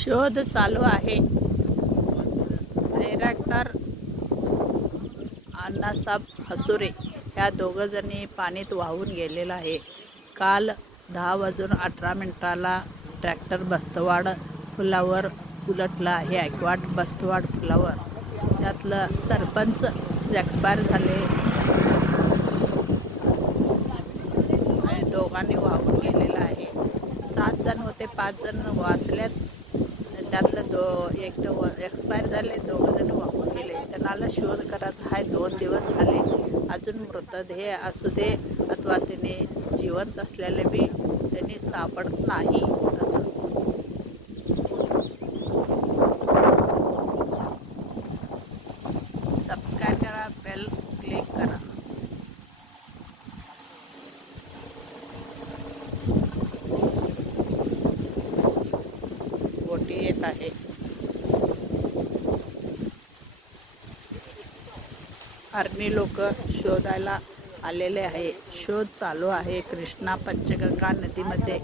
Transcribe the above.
शोध चालू आहे. डायरेक्टर अण्णासाहेब हसुरे ह्या दोघंजणी पाण्यात वाहून गेलेला आहे. काल दहा वाजून अठरा मिनिटाला ट्रॅक्टर बस्तवाड पुलावर उलटला आहे. ॲक्वाट बस्तवाड पुलावर. त्यातलं सरपंच एक्सपायर झाले. दोघांनी वाहून गेलेलं आहे. सात जण होते पाच जण वाचल्यात एक एक्सपायर झाले दोघं जण वाहून गेले. त्यांना शोध करायचा. आहे दोन दिवस झाले. अजून मृतदेह असू दे अथवा त्याने जिवंत असलेले बी त्यांनी सापडत नाही. अजून सबस्क्राईब करा बेल क्लिक करा. बोटी येत आहे. आर्मी लोक शोधायला आलेले आहे. शोध चालू आहे. कृष्णा पंचगंगा नदीमध्ये.